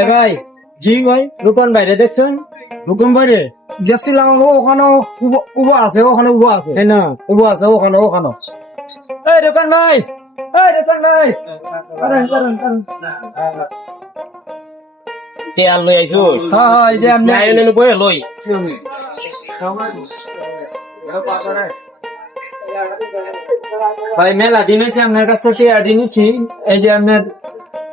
এ ভাই, জি ভাই, রূপন বাইরে দেখছেন? হুকুম বাইরে দেখছিলাম ওখানে উবো আছে, ওখানে উবো আছে, এই না, উবো আছে ওখানে ওখানে। এই রূপন ভাই, এই রূপন ভাই, কারণ কারণ কারণ। তেল লই আইছো হ্যাঁ হ্যাঁ, এই যে আপনি এনে বয়ে লই ভাই মেলা দিন হয়েছে আপনার কাছ থেকে টিয়া নিয়েছি। এই যে আপনার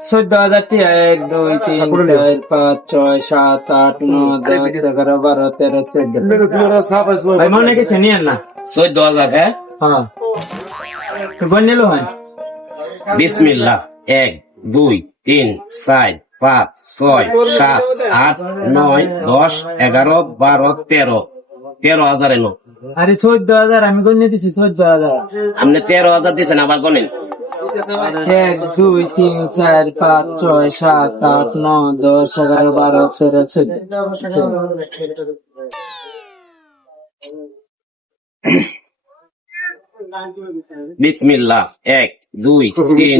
14,000 টিয়া, 1 2 3 4 5 6 7 8 9 10 11 12 13 14। ভাই মনে কিছু নিয়েন না। 14,000 হ্যাঁ হ্যাঁ, তো বন্যেলো হয়। বিসমিল্লাহ 1 2 3 4 5 6 7 8 9 10 11 12 13 13,000 এলো। আরে 14,000 আমি গণ্য দিছি, 14,000। আপনি 13,000 দিয়েছেন আবার গনেন 1 2 3 4 5 6 7 8 9 10 11 12 13 14। বিসমিল্লাহ 1 2 3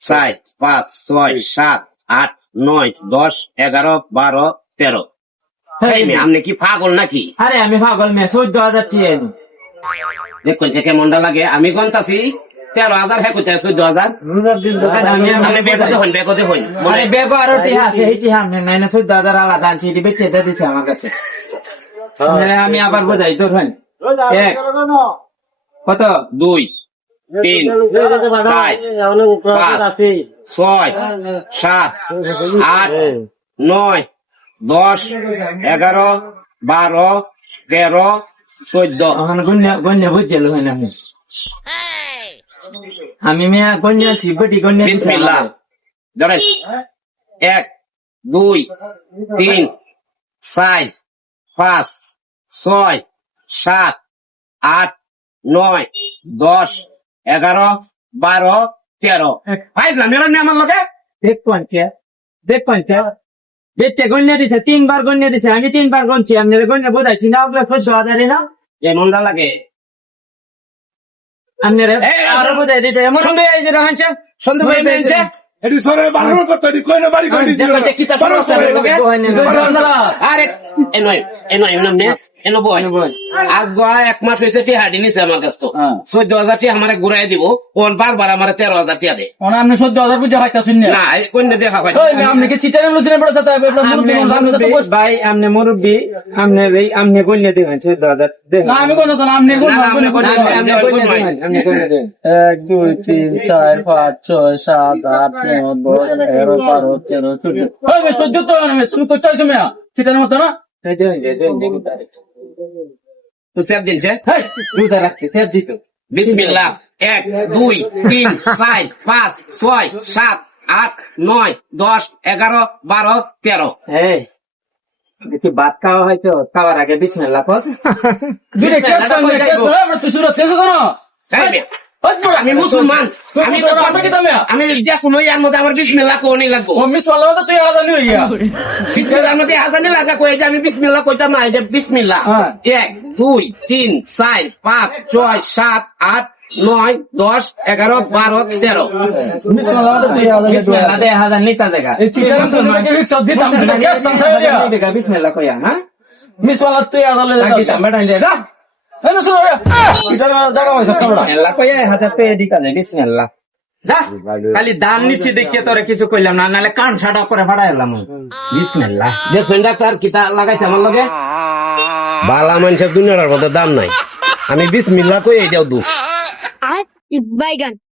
4 5 6 7 8 9 10 11 12 13। আপনি কি পাগল নাকি? আরে আমি পাগল মেয়ে, 14,000 টিয়া। দেখুন যে কেমনটা লাগে, আমি গন্তাছি 13,000 হ্যাঁ কোথায় 14,000। আপনি বেকতে হন আরে বেগো আরো টিয়া আছে, এই টিয়া আমি নাই না, 14,000 আলাদা আনছি, এটি বেচে দিয়ে দিছে আমার কাছে। আমি আবার বোঝাই তোর ভাই। 1 কত 2 3 4 5 6 7 8 9 10 11 12 13 14। ওখানে গণ্য বুঝছিল হয় না। আমি মেয়া গণ্য আছি, বটি গণ্য দিছে বিসমিল্লাহ আমাকে। ধরেন 1 2 3 4 5 6 7 8 9 10 11 12 13। ভাই মেরা নিয়ে আমার লগে দেখ পঞ্চা, দেখ পঞ্চা, দেখছে গণ্য দিছে, 3 বার গণ্য দিছে, আমি 3 বার গণছি, আপনি গণ্য বোঝাইছি না, ওগুলো 14,000 না। কেমনটা লাগে? আপনারা আরো বোঝাই দিছে, এমন এই যে রহনছে সন্দেহ ভাই মেনছে এটি সরে বানানো করতে এটি কইনা বাড়ি কই দিতে দেখো যে কিতা শুরু আছে আমার লগে। আরে এনয় এমনে এনো বই আজ গোয়া 1 মাস হইছে টি হাডি নিছে আমার কাছ তো 14,000 টি আমারে ঘুরাই দিব, কোন বারবার আমারে 13,000 টি দে ওনা আপনি 14,000 বুঝা পাইতাছেন না। না এই কোন দেখা হয় ওই আপনি কি চিটারে লুচিনে পড়ে সাথে ভাই আমনে মুরব্বী, আমনে এই আমনে গণ্য দিবেন 14,000 দেন। না আমি কোন তো আপনি কোন না, না, আপনি কোন- আপনি গণ্য দিবেন, আপনি গণ্য দিবেন। 1 2 3 4 5 6 7 8 9 10 11 12 13 14। ওই ভাই 14 তো না তুমি কইতে আইছো মিয়া চিটারে মত না। এই দেন, দেন, দেন, দেন। তো সেব দিনছে হেই, দুটা রাখছি, সেট দিত। বিসমিল্লাহ 1 2 3 4 5 6 7 8 9 10 11 12 13। এই, দেখি ভাত খাওয়া হয়তো, খাওয়ার আগে বিসমিল্লাহ কস। দুইটা কেস করবে কেস করে আমরা তুই সুরত কেস করো। এই বে, আমি মুসলমান, আমি তো আমি যে কোনো ইয়ার মধ্যে আমার বিসমিল্লাহ কোনই লাগবো। ও মিস ওয়ালা তো তুই আলাদা নিয়ে গিয়া। বিসমিল্লাহর মধ্যে আজানি লাগা কই যে আমি বিসমিল্লাহ কইতাম না, এই যে বিসমিল্লাহ হ্যাঁ। 1 2 3 4 5 6 7 8 9 10 11 12 13। মিস ওয়ালা তো তুই আলাদা নিয়ে বিসমিল্লাহ দে হাজার নিতা দেখা। এই চিটারে তো কি সব দিতাম কেস তাম থাইয়া। দেখা বিসমিল্লাহ কইয়া, হ্যাঁ? মিস ওয়ালা তুই আলাদা তাক দিতাম বেটাই দে, যা। এই না শুনো চিটারে জায়গা হইছে তোমরা। বিসমিল্লাহ কইয়া 1000 পে দিকা দে, বিসমিল্লাহ। যা, খালি দান নিচে দেখে তোরে কিছু কইলাম না, নালে কান সাটা করে ফাড়াইলাম। বিসমিল্লাহ। দেখছেন ডাক্তার কিতা লাগাইছে আমার লগে? বালা মানুষের দুনিয়ার মধ্যে দাম নাই, আমি বিসমিল্লাহ কই এটাও দোষ। বাইগান